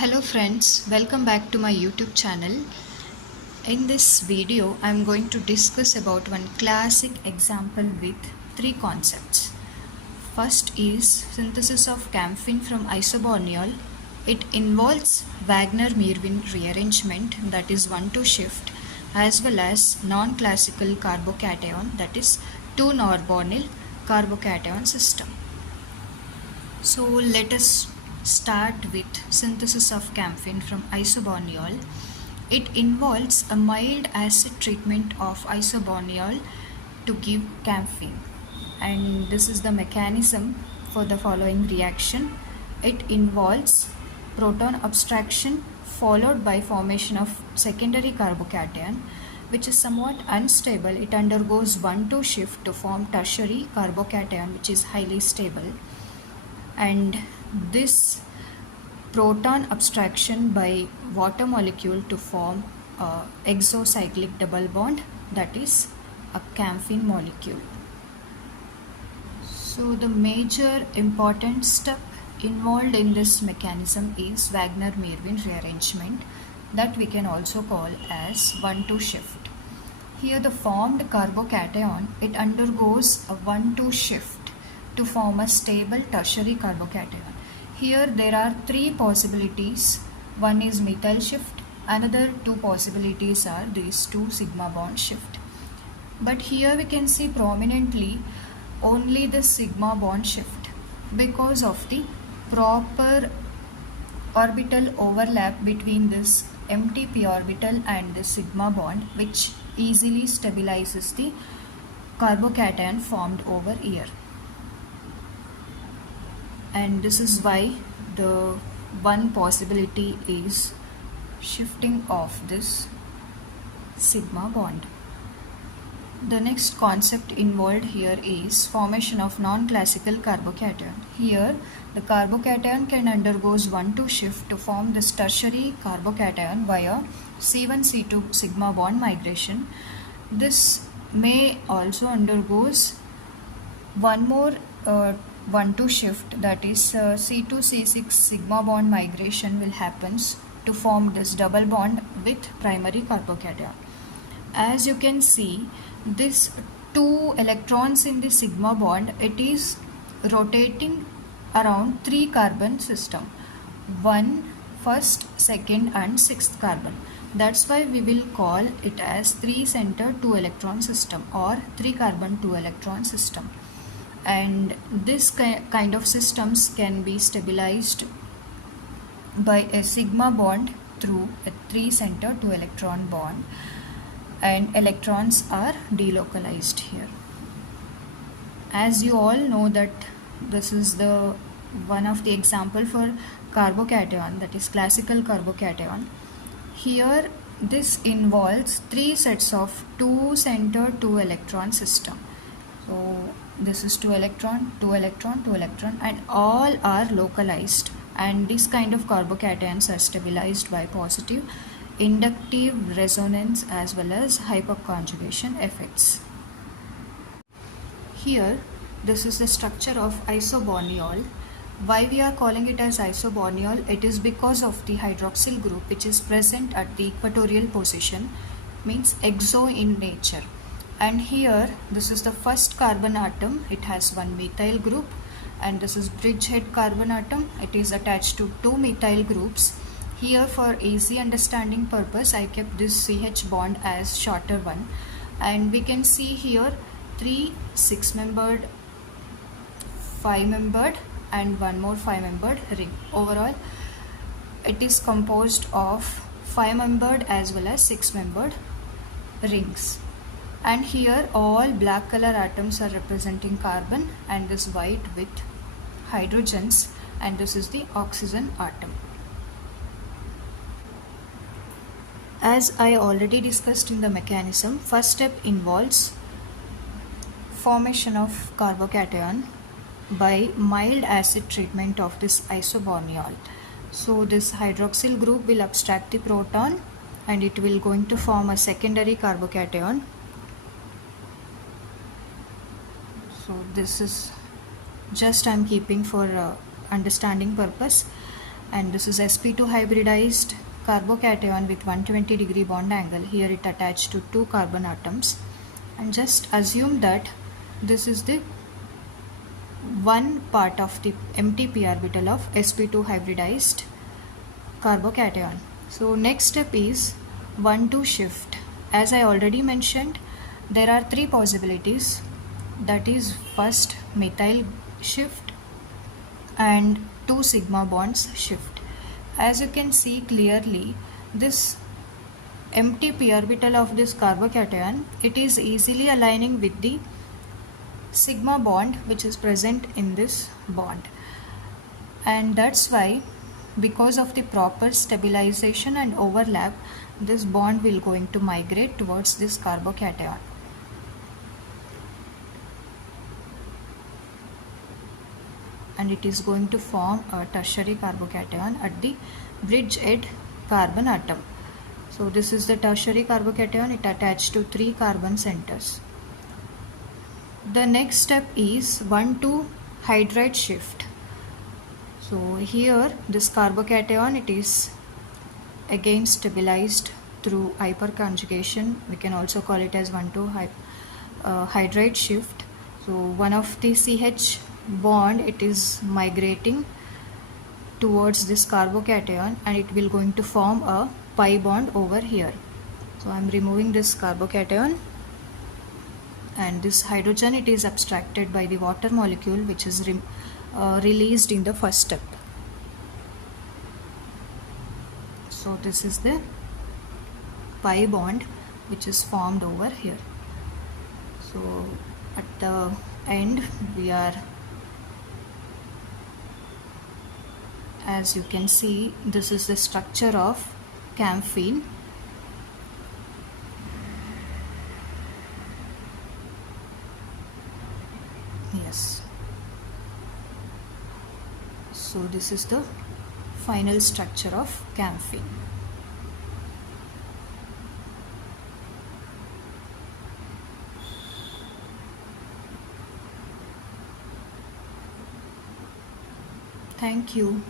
Hello friends, welcome back to my YouTube channel. In this video, I am going to discuss about one classic example with three concepts. First is synthesis of camphene from isoborneol. It involves Wagner-Meerwein rearrangement, that is 1,2 shift, as well as non-classical carbocation, that is 2-norbornyl carbocation system. So let us start with synthesis of camphene from isoborneol. It involves a mild acid treatment of isoborneol to give camphene, and this is the mechanism for the following reaction. It involves proton abstraction followed by formation of secondary carbocation, which is somewhat unstable. It undergoes 1,2 shift to form tertiary carbocation, which is highly stable. And this proton abstraction by water molecule to form a exocyclic double bond, that is a camphene molecule. So the major important step involved in this mechanism is Wagner-Meerwein rearrangement, that we can also call as 1,2 shift. Here the formed carbocation, it undergoes a 1,2 shift to form a stable tertiary carbocation. Here there are three possibilities. One is methyl shift, another two possibilities are these two sigma bond shift. But here we can see prominently only the sigma bond shift because of the proper orbital overlap between this empty p orbital and the sigma bond, which easily stabilizes the carbocation formed over here. And this is why the one possibility is shifting of this sigma bond. The next concept involved here is formation of non-classical carbocation. Here the carbocation can undergoes 1,2 shift to form this tertiary carbocation via C1-C2 sigma bond migration. This may also undergoes one more 1,2 shift, that is C2-C6 sigma bond migration will happens to form this double bond with primary carbocation. As you can see, this 2 electrons in the sigma bond, it is rotating around 3 carbon system, 1, first, second and 6th carbon. That's why we will call it as 3 center 2 electron system or 3 carbon 2 electron system. And this kind of systems can be stabilized by a sigma bond through a 3 center 2 electron bond, and electrons are delocalized here. As you all know that this is the one of the example for carbocation, that is classical carbocation. Here this involves 3 sets of 2 center 2 electron system. So this is 2 electron, 2 electron, 2 electron, and all are localized, and this kind of carbocations are stabilized by positive inductive resonance as well as hyperconjugation effects. Here this is the structure of isoborneol. Why we are calling it as isoborneol? It is because of the hydroxyl group which is present at the equatorial position, means exo in nature. And here this is the first carbon atom, it has one methyl group, and this is bridgehead carbon atom, it is attached to 2 methyl groups. Here for easy understanding purpose I kept this CH bond as shorter one, and we can see here 3 6-membered, 5-membered and one more 5-membered ring. Overall it is composed of 5-membered as well as 6-membered rings. And here all black color atoms are representing carbon, and this white with hydrogens, and this is the oxygen atom. As I already discussed in the mechanism, first step involves formation of carbocation by mild acid treatment of this isoborneol. So this hydroxyl group will abstract the proton and it will going to form a secondary carbocation. So this is just I am keeping for understanding purpose. and this is sp2 hybridized carbocation with 120 degree bond angle. Here it attached to 2 carbon atoms, and just assume that this is the one part of the empty p orbital of sp2 hybridized carbocation. So next step is 1,2 shift. As I already mentioned, there are 3 possibilities, that is first methyl shift and 2 sigma bonds shift. As you can see clearly, this empty p orbital of this carbocation, it is easily aligning with the sigma bond which is present in this bond, and that's why, because of the proper stabilization and overlap, this bond will going to migrate towards this carbocation. And it is going to form a tertiary carbocation at the bridgehead carbon atom. So this is the tertiary carbocation, it attached to 3 carbon centers. The next step is 1,2 hydride shift. So here this carbocation, it is again stabilized through hyperconjugation. We can also call it as 1,2 hydride shift. So one of the CH bond, it is migrating towards this carbocation, and it will going to form a pi bond over here. So I am removing this carbocation, and this hydrogen, it is abstracted by the water molecule which is released in the first step. So this is the pi bond which is formed over here. So at the end we are, as you can see, this is the structure of camphene. Yes. So this is the final structure of camphene. Thank you.